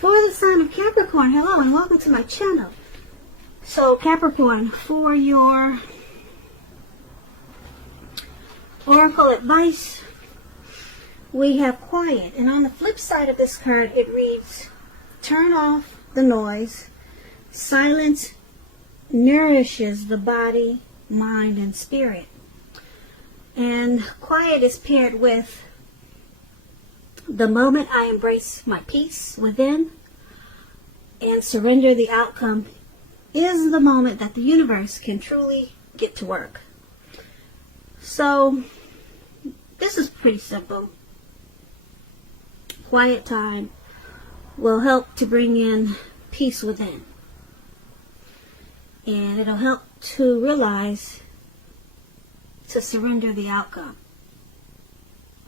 For the sign of Capricorn, hello and welcome to my channel. So Capricorn, for your oracle advice, we have quiet. And on the flip side of this card, it reads, turn off the noise. Silence nourishes the body, mind, and spirit. And quiet is paired with the moment I embrace my peace within and surrender the outcome is the moment that the universe can truly get to work. So this is pretty simple. Quiet time will help to bring in peace within. And it'll help to realize to surrender the outcome.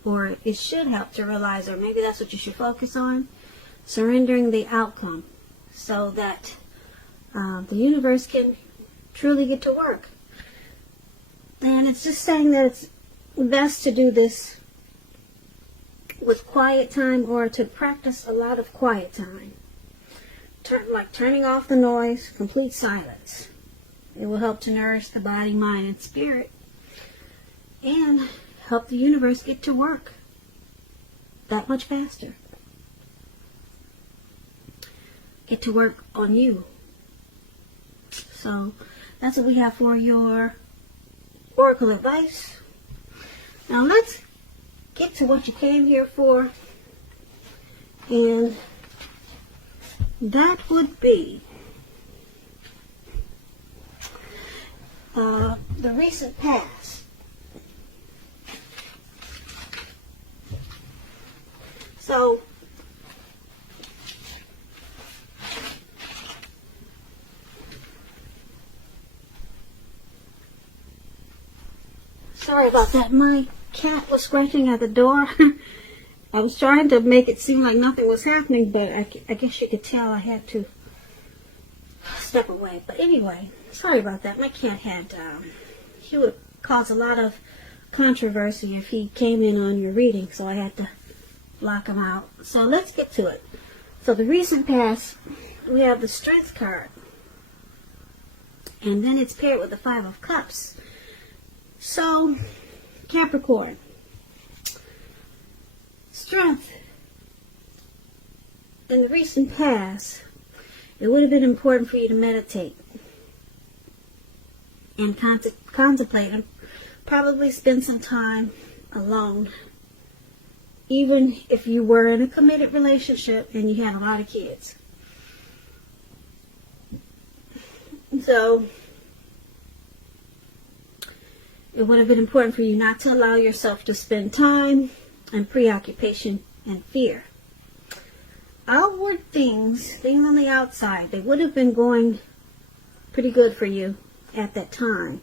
Or it should help to realize, or maybe that's what you should focus on, surrendering the outcome so that the universe can truly get to work. And it's just saying that it's best to do this with quiet time or to practice a lot of quiet time. Like turning off the noise, complete silence. It will help to nourish the body, mind, and spirit. And help the universe get to work that much faster. Get to work on you. So that's what we have for your oracle advice. Now let's get to what you came here for. And that would be the recent past. So, sorry about that. My cat was scratching at the door. I was trying to make it seem like nothing was happening, but I guess you could tell I had to step away. But anyway, sorry about that. My cat had, he would cause a lot of controversy if he came in on your reading, so I had to lock him out. So let's get to it. So the recent past, we have the Strength card. And then it's paired with the Five of Cups. So, Capricorn. Strength. In the recent past, it would have been important for you to meditate and contemplate and probably spend some time alone. Even if you were in a committed relationship and you had a lot of kids. So, it would have been important for you not to allow yourself to spend time in preoccupation and fear. Outward things on the outside, they would have been going pretty good for you at that time.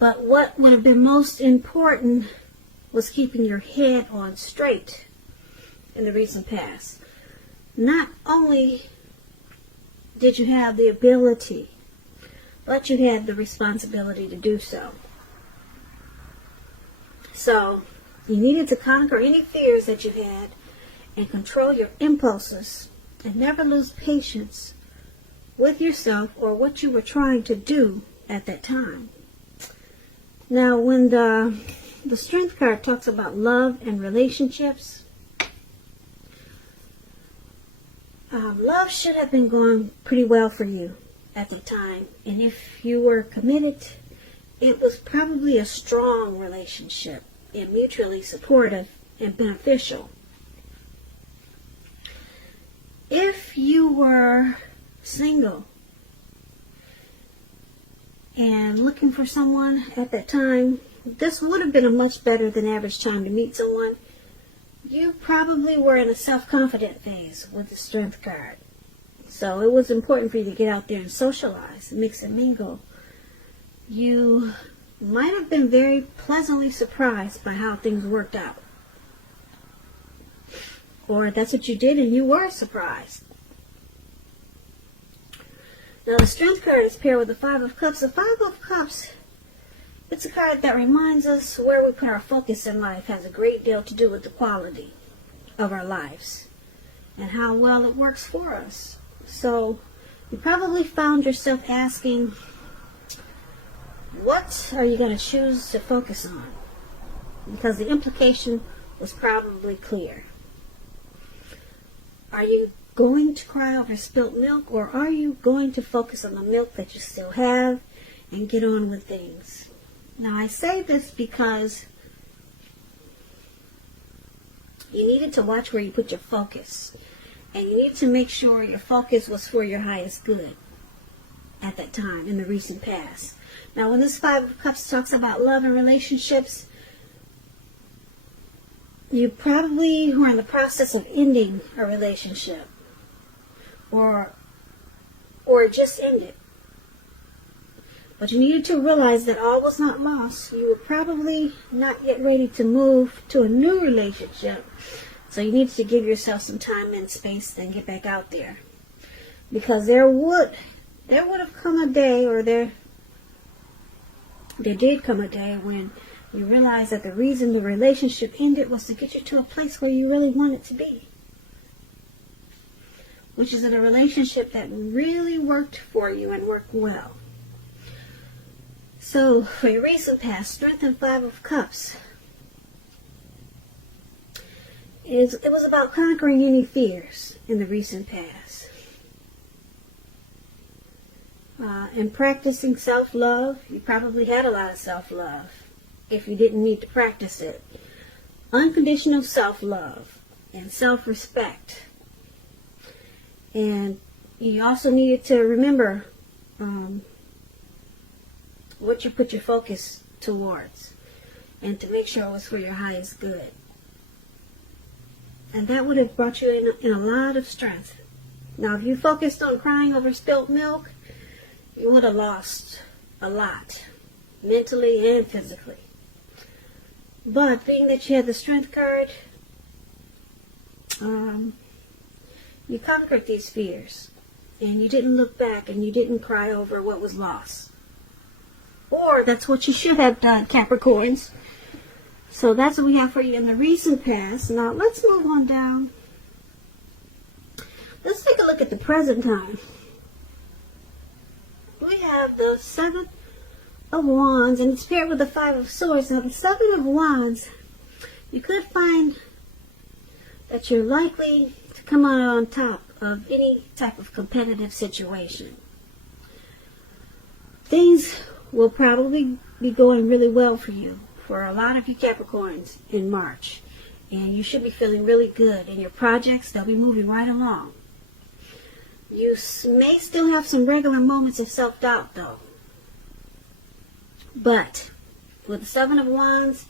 But what would have been most important was keeping your head on straight in the recent past. Not only did you have the ability, but you had the responsibility to do so. So, you needed to conquer any fears that you had and control your impulses and never lose patience with yourself or what you were trying to do at that time. Now, when the Strength card talks about love and relationships, love should have been going pretty well for you at the time. And if you were committed, it was probably a strong relationship and mutually supportive and beneficial. If you were single and looking for someone at that time, this would have been a much better than average time to meet someone. You probably were in a self-confident phase with the Strength card. So it was important for you to get out there and socialize, mix and mingle. You might have been very pleasantly surprised by how things worked out. Or that's what you did and you were surprised. Now the Strength card is paired with the Five of Cups. The Five of Cups, it's a card that reminds us where we put our focus in life has a great deal to do with the quality of our lives. and how well it works for us. So you probably found yourself asking, what are you going to choose to focus on? Because the implication was probably clear. Are you going to cry over spilt milk, or are you going to focus on the milk that you still have and get on with things? Now, I say this because you needed to watch where you put your focus, and you needed to make sure your focus was for your highest good at that time in the recent past. Now, when this Five of Cups talks about love and relationships, you probably were in the process of ending a relationship, or just ended. But you needed to realize that all was not lost. You were probably not yet ready to move to a new relationship. So you needed to give yourself some time and space and get back out there. Because there would have come a day, or there did come a day when you realize that the reason the relationship ended was to get you to a place where you really wanted to be. Which is in a relationship that really worked for you and worked well. So, for your recent past, Strength and Five of Cups. It was about conquering any fears in the recent past. And practicing self-love. You probably had a lot of self-love if you didn't need to practice it. Unconditional self-love and self-respect. And you also needed to remember what you put your focus towards, and to make sure it was for your highest good. And that would have brought you in a lot of strength. Now, if you focused on crying over spilt milk, you would have lost a lot, mentally and physically. But being that you had the Strength card, you conquered these fears, and you didn't look back, and you didn't cry over what was lost. Or that's what you should have done, Capricorns. So that's what we have for you in the recent past. Now let's move on down. Let's take a look at the present time. We have the Seven of Wands, and it's paired with the Five of Swords. Now the Seven of Wands, you could find that you're likely to come out on top of any type of competitive situation. Things will probably be going really well for you, for a lot of you Capricorns, in March. And you should be feeling really good. In your projects, they'll be moving right along. You may still have some regular moments of self-doubt, though. But with the Seven of Wands,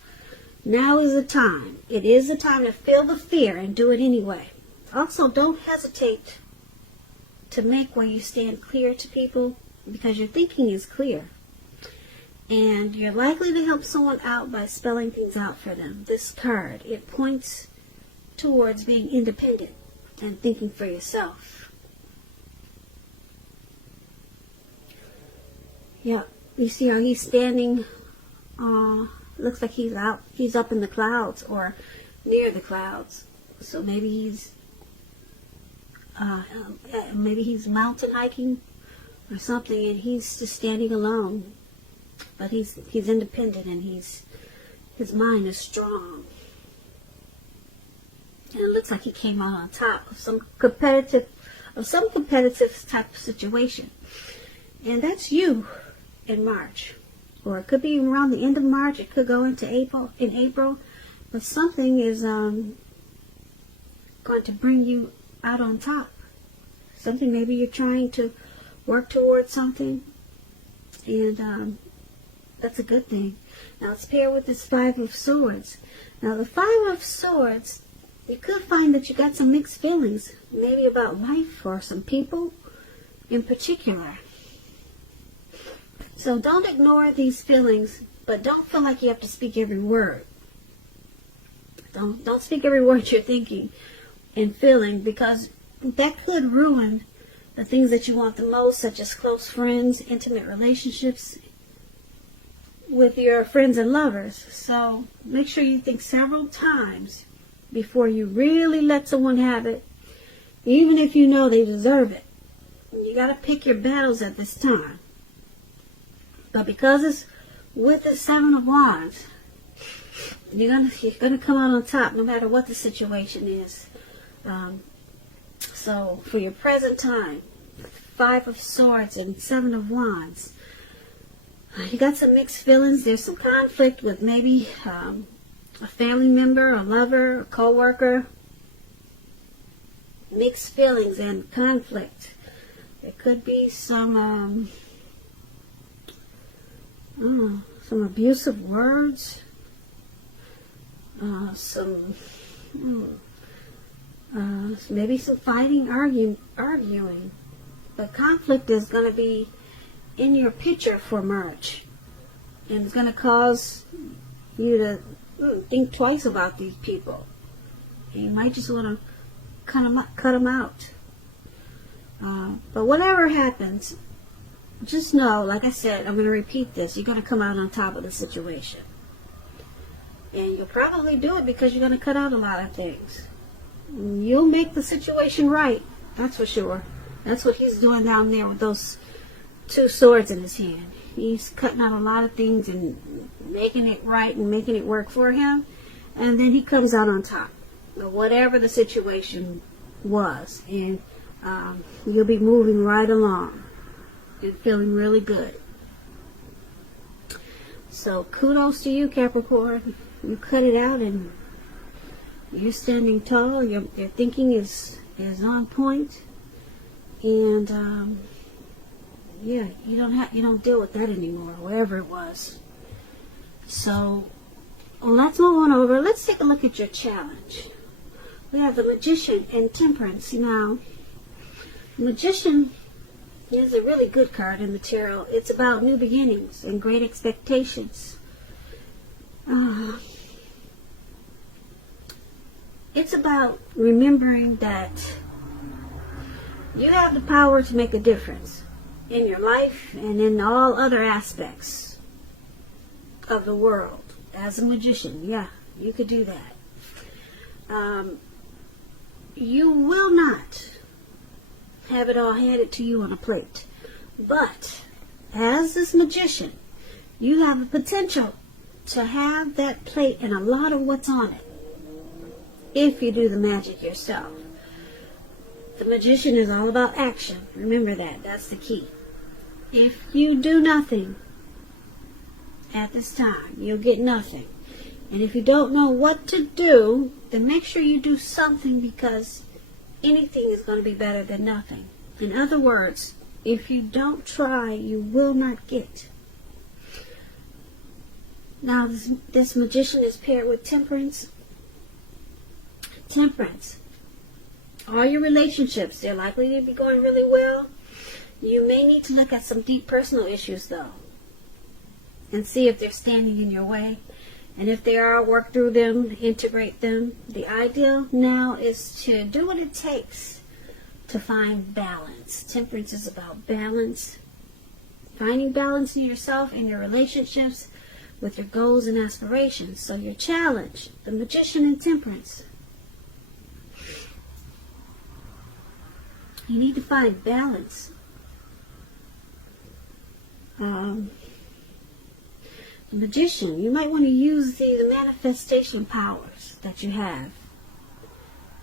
now is the time. It is the time to feel the fear and do it anyway. Also, don't hesitate to make where you stand clear to people, because your thinking is clear. And you're likely to help someone out by spelling things out for them. This card, it points towards being independent and thinking for yourself. Yeah, you see how he's standing, looks like he's up in the clouds or near the clouds. So maybe he's mountain hiking or something, and he's just standing alone. But he's independent, and his mind is strong. And it looks like he came out on top of some competitive type of situation. And that's you in March. Or it could be around the end of March, it could go into April. But something is going to bring you out on top. Something, maybe you're trying to work towards something, and that's a good thing. Now it's paired with this Five of Swords. Now the Five of Swords, you could find that you got some mixed feelings, maybe about life or some people in particular. So don't ignore these feelings, but don't feel like you have to speak every word. Don't speak every word you're thinking and feeling, because that could ruin the things that you want the most, such as close friends, intimate relationships with your friends and lovers. So make sure you think several times before you really let someone have it, even if you know they deserve it. You got to pick your battles at this time. But because it's with the Seven of Wands, you're gonna come out on top no matter what the situation is. So for your present time, Five of Swords and Seven of Wands, you got some mixed feelings. There's some conflict with maybe a family member, a lover, a co-worker. Mixed feelings and conflict. There could be some abusive words, maybe some fighting, arguing. But conflict is going to be in your picture for March, and it's going to cause you to think twice about these people. And you might just want to cut them out. But whatever happens, just know, like I said, I'm going to repeat this, you're going to come out on top of the situation. And you'll probably do it because you're going to cut out a lot of things. You'll make the situation right, that's for sure. That's what he's doing down there with those two swords in his hand. He's cutting out a lot of things and making it right and making it work for him. And then he comes out on top of whatever the situation was. And you'll be moving right along and feeling really good. So kudos to you, Capricorn. You cut it out and you're standing tall. Your thinking is on point. And yeah, you don't deal with that anymore, wherever it was. So let's move on over. Let's take a look at your challenge. We have the Magician and Temperance. Now, Magician is a really good card in the tarot. It's about new beginnings and great expectations. It's about remembering that you have the power to make a difference in your life and in all other aspects of the world. As a magician, yeah, you could do that. You will not have it all handed to you on a plate. But as this magician, you have the potential to have that plate and a lot of what's on it if you do the magic yourself. The magician is all about action. Remember that. That's the key. If you do nothing at this time, you'll get nothing. And if you don't know what to do, then make sure you do something, because anything is going to be better than nothing. In other words, if you don't try, you will not get. Now, this magician is paired with Temperance. Temperance. All your relationships, they're likely to be going really well. You may need to look at some deep personal issues, though, and see if they're standing in your way. And if they are, work through them, integrate them. The ideal now is to do what it takes to find balance. Temperance is about balance. Finding balance in yourself and your relationships with your goals and aspirations. So your challenge, the Magician and Temperance. You need to find balance. The Magician, you might want to use the manifestation powers that you have.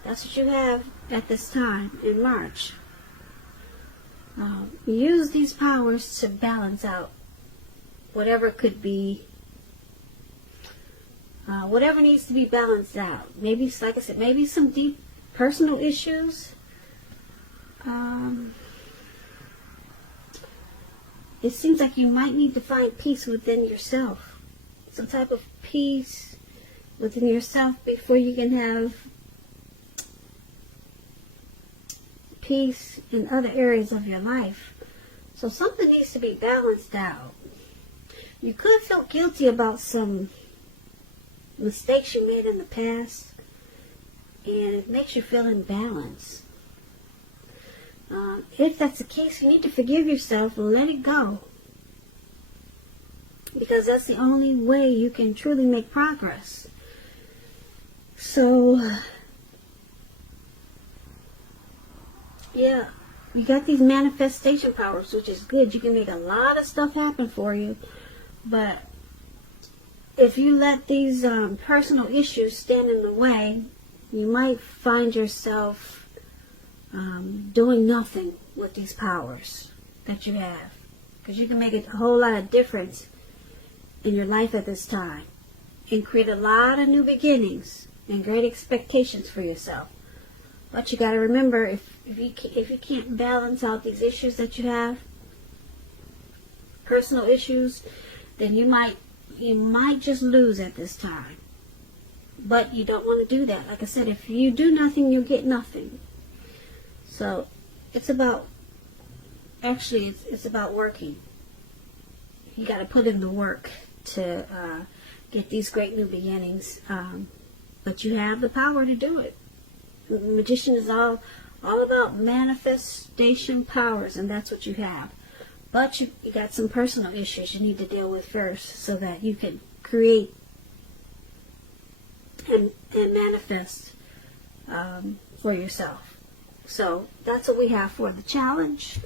That's what you have at this time in March. Use these powers to balance out whatever could be, whatever needs to be balanced out. Maybe, like I said, maybe some deep personal issues. It seems like you might need to find peace within yourself. Some type of peace within yourself before you can have peace in other areas of your life. So something needs to be balanced out. You could feel guilty about some mistakes you made in the past, and it makes you feel imbalanced. If that's the case, you need to forgive yourself and let it go, because that's the only way you can truly make progress. So Yeah. You got these manifestation powers, which is good. You can make a lot of stuff happen for you. But if you let these personal issues stand in the way, you might find yourself doing nothing with these powers that you have. Because you can make a whole lot of difference in your life at this time. And create a lot of new beginnings and great expectations for yourself. But you got to remember, if you can't balance out these issues that you have, personal issues, then you might just lose at this time. But you don't want to do that. Like I said, if you do nothing, you'll get nothing. So it's about working. You got to put in the work to get these great new beginnings. But you have the power to do it. Magician is all about manifestation powers, and that's what you have. But you got some personal issues you need to deal with first so that you can create and manifest for yourself. So that's what we have for the challenge.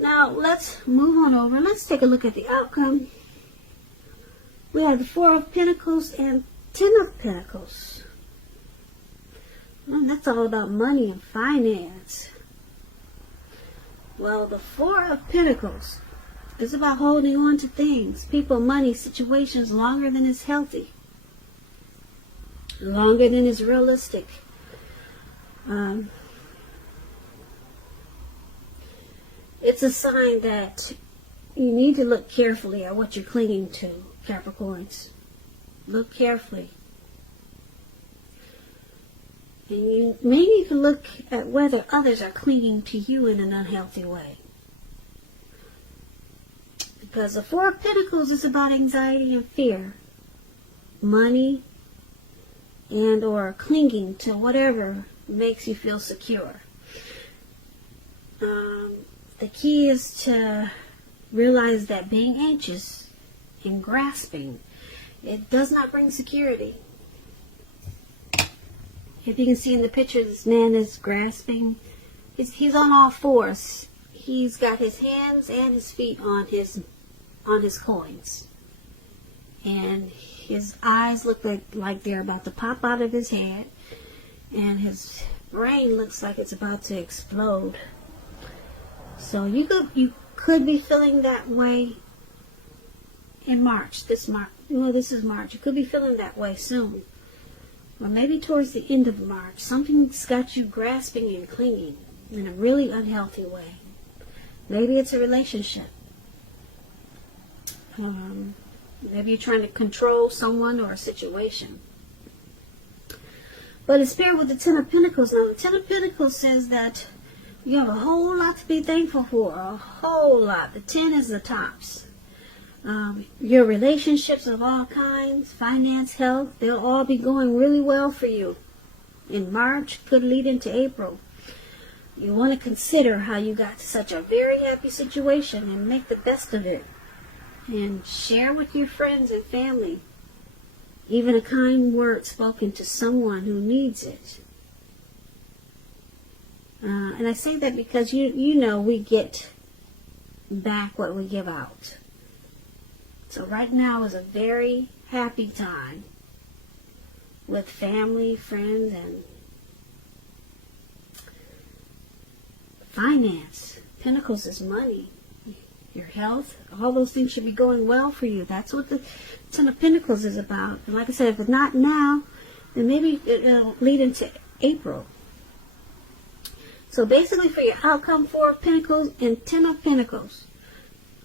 Now let's move on over. Let's take a look at the outcome. We have the Four of Pentacles and Ten of Pentacles. Well, that's all about money and finance. Well, the Four of Pentacles is about holding on to things, people, money, situations longer than is healthy, longer than is realistic. It's a sign that you need to look carefully at what you're clinging to, Capricorns. Look carefully. And you may need to look at whether others are clinging to you in an unhealthy way. Because the Four of Pentacles is about anxiety and fear, money, and or clinging to whatever makes you feel secure. The key is to realize that being anxious and grasping, it does not bring security. If you can see in the picture, this man is grasping. He's on all fours. He's got his hands and his feet on his coins. And his eyes look like they're about to pop out of his head. And his brain looks like it's about to explode. So you could be feeling that way in March. This is March. You could be feeling that way soon. Or maybe towards the end of March, something's got you grasping and clinging in a really unhealthy way. Maybe it's a relationship. Maybe you're trying to control someone or a situation. But it's paired with the Ten of Pentacles. Now, the Ten of Pentacles says that you have a whole lot to be thankful for. A whole lot. The 10 is the tops. Your relationships of all kinds, finance, health, they'll all be going really well for you. In March, could lead into April. You want to consider how you got to such a very happy situation and make the best of it. And share with your friends and family. Even a kind word spoken to someone who needs it. And I say that because you know we get back what we give out. So right now is a very happy time with family, friends, and finance. Pentacles is money. Your health, all those things should be going well for you. That's what the Ten of Pentacles is about. And like I said, if it's not now, then maybe it'll lead into April. So basically for your outcome, Four of Pentacles and Ten of Pentacles.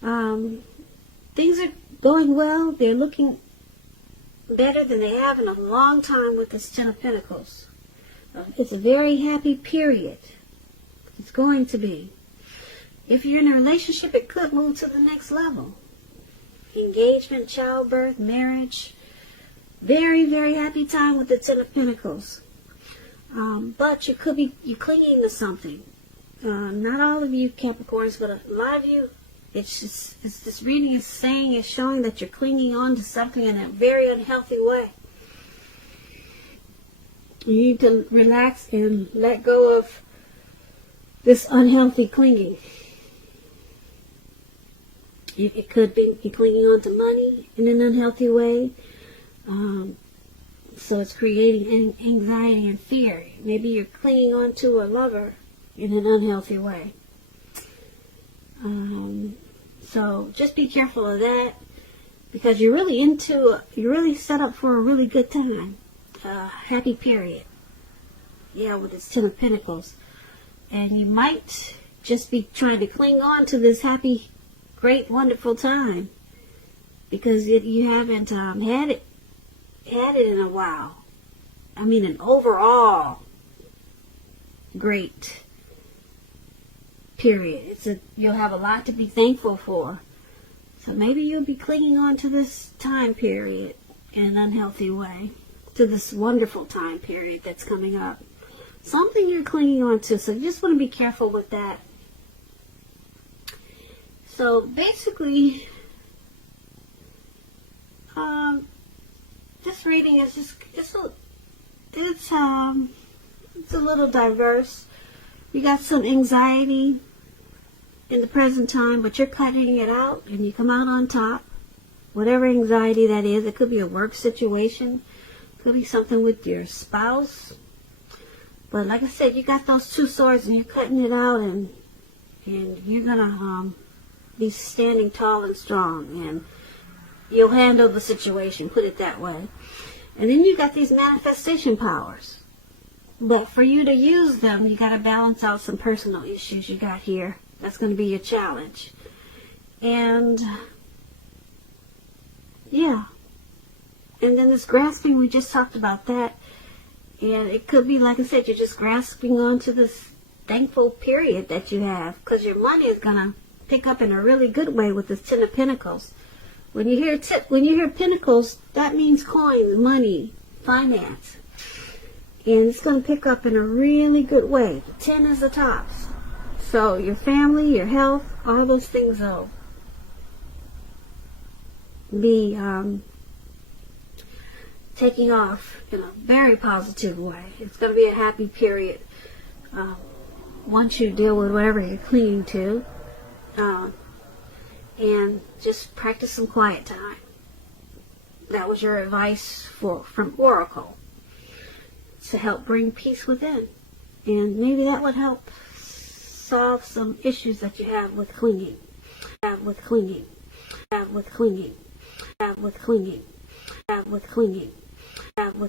Things are going well. They're looking better than they have in a long time with this Ten of Pentacles. It's a very happy period. It's going to be. If you're in a relationship, it could move to the next level. Engagement, childbirth, marriage. Very, very happy time with the Ten of Pentacles. But you could be clinging to something. Not all of you Capricorns, but a lot of you, it's this reading is saying, it's showing that you're clinging on to something in a very unhealthy way. You need to relax and let go of this unhealthy clinging. It could be clinging on to money in an unhealthy way. So it's creating anxiety and fear. Maybe you're clinging on to a lover in an unhealthy way. So just be careful of that, because you're really set up for a really good time. Happy period. Yeah, with this Ten of Pentacles. And you might just be trying to cling on to this happy, great, wonderful time, because you haven't had it in a while. I mean, an overall great period. You'll have a lot to be thankful for. So maybe you'll be clinging on to this time period in an unhealthy way, to this wonderful time period that's coming up. Something you're clinging on to, so you just want to be careful with that. So basically, this reading is it's a little diverse. You got some anxiety in the present time, but you're cutting it out and you come out on top. Whatever anxiety that is, it could be a work situation, it could be something with your spouse. But like I said, you got those two swords and you're cutting it out, and you're gonna be standing tall and strong, and you'll handle the situation, put it that way. And then you got these manifestation powers. But for you to use them, you got to balance out some personal issues you got here. That's going to be your challenge. And yeah. And then this grasping, we just talked about that. And it could be, like I said, you're just grasping onto this thankful period that you have, because your money is going to pick up in a really good way with this Ten of Pentacles. When you hear Pentacles, that means coins, money, finance. And it's going to pick up in a really good way. The 10 is the tops. So your family, your health, all those things will be taking off in a very positive way. It's going to be a happy period once you deal with whatever you're clinging to. And just practice some quiet time. That was your advice from Oracle, to help bring peace within. And maybe that would help solve some issues that you have with clinging. Have with clinging. Have with clinging. Have with clinging. Have with clinging. Have with